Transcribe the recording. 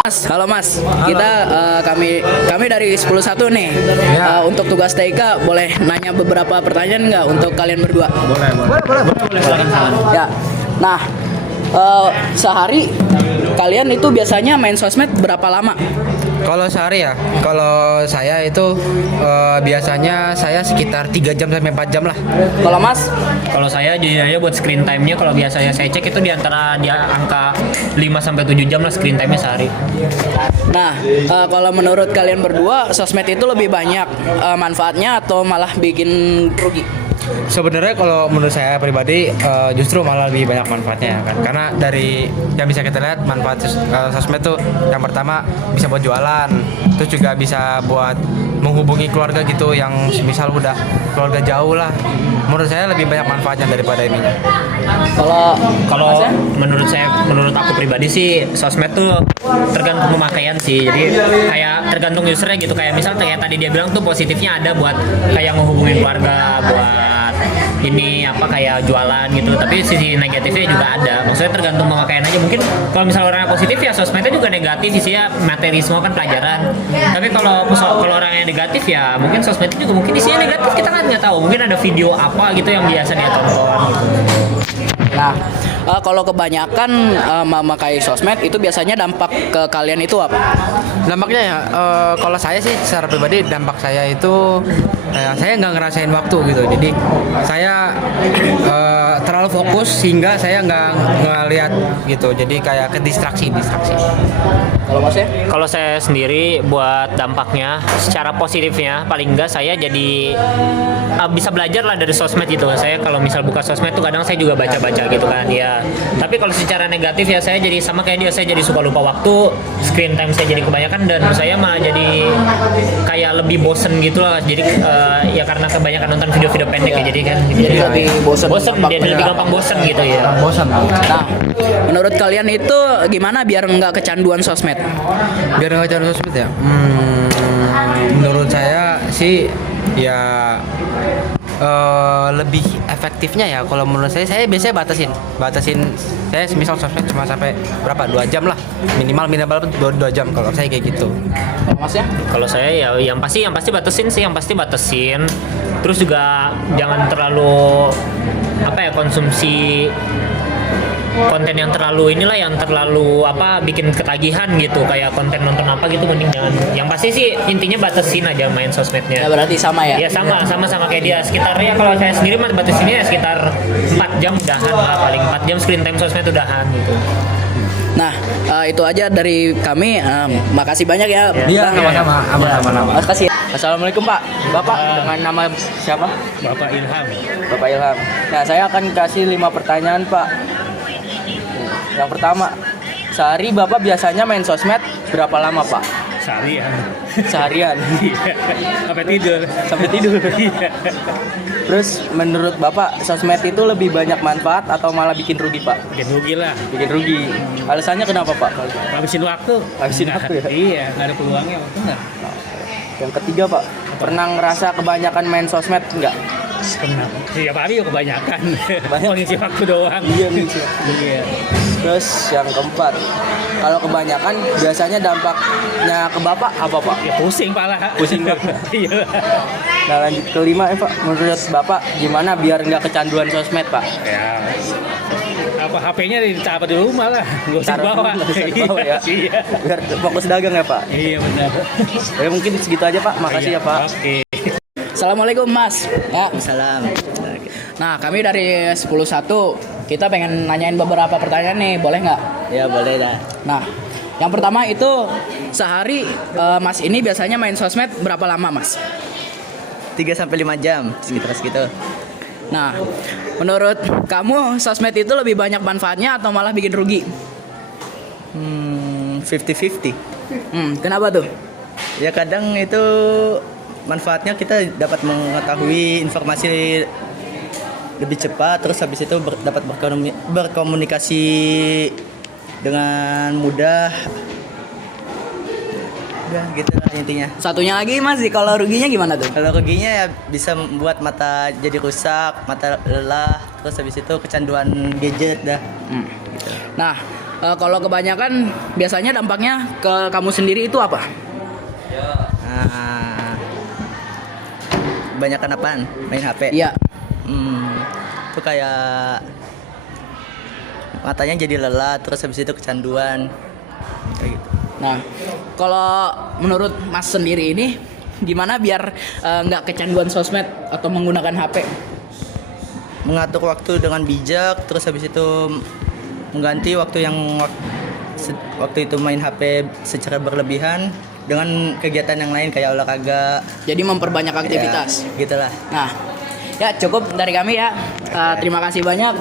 Mas, halo Mas, kita kami dari 101 nih. Untuk tugas TK boleh nanya beberapa pertanyaan nggak untuk kalian berdua? Boleh. Ya, nah sehari kalian itu biasanya main sosmed berapa lama? Kalau sehari ya, kalau saya itu biasanya saya sekitar 3 jam sampai 4 jam lah. Kalau Mas? Kalau saya jujur aja buat screen time-nya kalau biasanya saya cek itu di antara angka 5 sampai 7 jam lah screen time-nya sehari. Nah, kalau menurut kalian berdua sosmed itu lebih banyak manfaatnya atau malah bikin rugi? Sebenarnya kalau menurut saya pribadi justru malah lebih banyak manfaatnya kan. Karena dari yang bisa kita lihat manfaat sosmed tuh yang pertama bisa buat jualan, terus juga bisa buat menghubungi keluarga gitu yang misal udah keluarga jauh lah. Menurut saya lebih banyak manfaatnya daripada ini. Kalau menurut aku pribadi sih sosmed tuh tergantung pemakaian sih. Jadi kayak tergantung usernya gitu. Kayak misal kayak tadi dia bilang tuh positifnya ada buat kayak menghubungin keluarga, buat ini apa kayak jualan gitu. Tapi sisi negatifnya juga ada. Maksudnya tergantung pemakaian aja. Mungkin kalau misal orangnya positif ya sosmednya juga negatif, isinya materi semua kan pelajaran. Tapi kalau orang yang negatif ya mungkin sosmednya juga mungkin isinya negatif, kita kan nggak tahu. Mungkin ada video apa gitu yang biasa dia tonton gitu. Nah, kalau kebanyakan memakai sosmed itu biasanya dampak ke kalian itu apa? Dampaknya ya, kalau saya sih secara pribadi dampak saya itu saya nggak ngerasain waktu gitu. Jadi saya terlalu fokus sehingga saya nggak ngeliat gitu. Jadi kayak ke distraksi. Kalau Mas ya? Kalau saya sendiri buat dampaknya secara positifnya paling enggak saya jadi bisa belajar lah dari sosmed gitu. Saya kalau misal buka sosmed tuh kadang saya juga baca-baca gitu kan ya. Tapi kalau secara negatif ya saya jadi sama kayak dia, saya jadi suka lupa waktu, screen time saya jadi kebanyakan dan saya malah jadi kayak lebih bosen gitu lah. Jadi ya karena kebanyakan nonton video-video pendek ya jadi kan gitu. Jadi lebih bosen Jadi lebih gampang bosen gitu ya. Nah, menurut kalian itu gimana biar nggak kecanduan sosmed? Biar nggak kecanduan sosmed ya. Menurut saya sih ya lebih efektifnya ya kalau menurut saya biasanya batasin saya misal sosmed cuma sampai berapa 2 jam lah minimal 2 jam kalau saya kayak gitu. Mas ya? Kalau saya ya yang pasti batasin terus juga jangan terlalu konsumsi konten yang terlalu bikin ketagihan gitu, kayak konten nonton apa gitu mending jangan. Yang pasti sih intinya batasin aja main sosmednya. Ya berarti sama ya? Ya sama kayak dia. Sekitarnya kalau saya sendiri mah batasinnya sekitar 4 jam udahan lah, paling 4 jam screen time sosmed udahan gitu. Nah, itu aja dari kami. Makasih banyak ya. Iya, sama-sama. Makasih. Assalamualaikum Pak. Bapak dengan nama siapa? Bapak Ilham. Bapak Ilham. Nah, saya akan kasih 5 pertanyaan Pak. Yang pertama, sehari Bapak biasanya main sosmed berapa lama Pak? Seharian. Sampai tidur. Iya. Terus menurut Bapak sosmed itu lebih banyak manfaat atau malah bikin rugi Pak? Bikin rugi lah. Bikin rugi. Alasannya kenapa Pak? Habisin waktu ya? Iya, nggak ada peluangnya waktu nggak. Yang ketiga Pak, pernah ngerasa kebanyakan main sosmed nggak? Kenapa? Ya Pak Ari kebanyakan. Mau ngisi waktu doang. Iya. Terus yang keempat, kalau kebanyakan biasanya dampaknya ke Bapak apa Pak? Ya pusing pala. Pusing Pak. Iya. Nah lanjut kelima ya Pak, menurut Bapak gimana biar nggak kecanduan sosmed Pak? Ya. HP-nya ditaruh di rumah lah, nggak usah dibawa. Ya. Iya. Biar fokus dagang ya Pak. Iya benar. Ya mungkin segitu aja Pak, makasih ya Pak. Oke. Assalamualaikum Mas. Ya. Salam. Nah kami dari 101 kita pengen nanyain beberapa pertanyaan nih, boleh nggak? Ya boleh dah. Nah yang pertama itu sehari Mas ini biasanya main sosmed berapa lama Mas? 3-5 jam sekitar segitu. Nah menurut kamu sosmed itu lebih banyak manfaatnya atau malah bikin rugi? 50-50. Kenapa tuh? Ya kadang itu manfaatnya kita dapat mengetahui informasi lebih cepat, terus habis itu dapat berkomunikasi dengan mudah. Udah gitu lah intinya. Satunya lagi Mas, kalau ruginya gimana tuh? Kalau ruginya ya bisa membuat mata jadi rusak, mata lelah. terus habis itu kecanduan gadget dah. Nah, kalau kebanyakan biasanya dampaknya ke kamu sendiri itu apa? Nah, kebanyakan apaan? Main HP. Iya. Itu kayak matanya jadi lelah, terus habis itu kecanduan. Kayak gitu. Nah, kalau menurut Mas sendiri ini gimana biar nggak kecanduan sosmed atau menggunakan HP? Mengatur waktu dengan bijak, terus habis itu mengganti waktu yang waktu itu main HP secara berlebihan dengan kegiatan yang lain kayak olahraga. Jadi memperbanyak aktivitas. Ya, gitulah. Nah, ya cukup dari kami ya. Terima kasih banyak